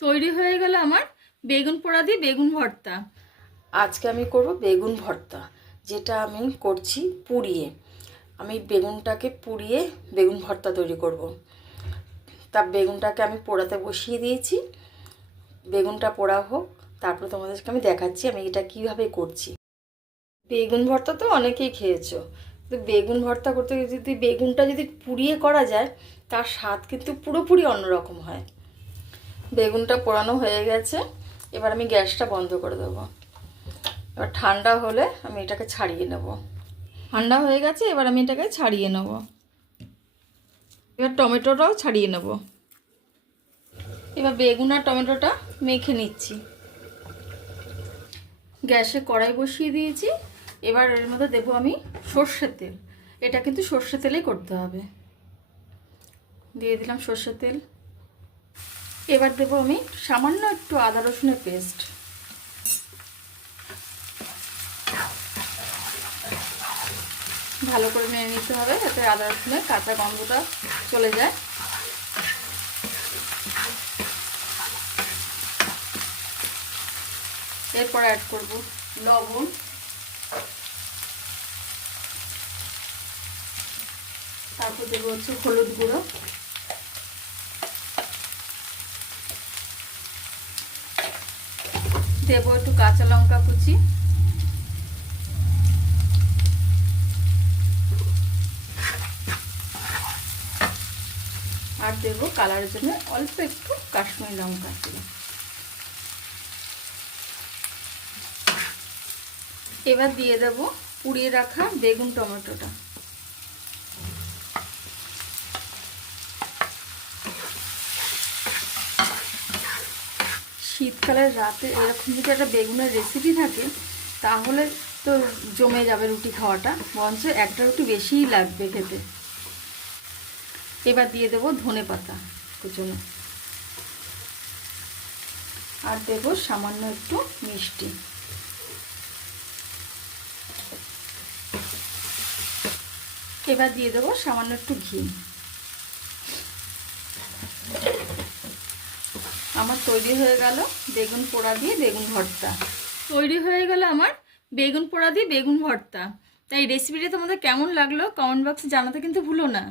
তৈরি হয়ে গেল আমার বেগুন পোড়া দিয়ে বেগুন ভর্তা। আজকে আমি করব বেগুন ভর্তা, যেটা আমি করছি পুড়িয়ে। আমি বেগুনটাকে পুড়িয়ে বেগুন ভর্তা তৈরি করব। তা বেগুনটাকে আমি পোড়াতে বসিয়ে দিয়েছি। বেগুনটা পোড়া হোক, তারপর তোমাদেরকে আমি দেখাচ্ছি আমি এটা কিভাবে করছি। বেগুন ভর্তা তো অনেকেই খেয়েছো, তো বেগুন ভর্তা করতে যদি বেগুনটা যদি পুড়িয়ে করা যায়, তার স্বাদ কিন্তু পুরোপুরি অন্যরকম হয়। বেগুনটা পোড়ানো হয়ে গেছে, এবার আমি গ্যাসটা বন্ধ করে দেবো। এবার ঠান্ডা হলে আমি এটাকে ছাড়িয়ে নেব। ঠান্ডা হয়ে গেছে, এবার আমি এটাকে ছাড়িয়ে নেব। এবার টমেটোটাও ছাড়িয়ে নেব। এবার বেগুন আর টমেটোটা মেখে নিচ্ছি। গ্যাসে কড়াই বসিয়ে দিয়েছি। এবার এর মধ্যে দেবো আমি সর্ষের তেল। এটা কিন্তু সর্ষের তেলেই করতে হবে। দিয়ে দিলাম সর্ষের তেল। এবার দেবো আমি সামান্য একটু আদা রসুনের পেস্ট। ভালো করে নিয়ে নিতে হবে যাতে আদা রসুনের কাঁচা গন্ধটা চলে যায়। এরপর অ্যাড করব লবণ, তারপর দেবো হচ্ছে হলুদ গুঁড়ো, দেবো একটু কাঁচা লঙ্কা কুচি, আর দেবো কালারের জন্য অল্প একটু কাশ্মীরি লঙ্কা। এবার দিয়ে দেব পুড়িয়ে রাখা বেগুন টমেটোটা। শীতকালের রাতে এরকম যদি একটা বেগুনের রেসিপি থাকে, তাহলে তো জমে যাবে রুটি খাওয়াটা, বরঞ্চ একটা রুটি বেশিই লাগবে খেতে। এবার দিয়ে দেবো ধনে পাতা কুচনো, আর দেবো সামান্য একটু মিষ্টি। এবার দিয়ে দেবো সামান্য একটু ঘি। আমার তৈরি হয়ে গেল বেগুন পোড়া দিয়ে বেগুন ভর্তা। তৈরি হয়ে গেল আমার বেগুন পোড়া দিয়ে বেগুন ভর্তা। তাই রেসিপিটা তোমাদের কেমন লাগলো কমেন্ট বক্সে জানাতে কিন্তু ভুলো না।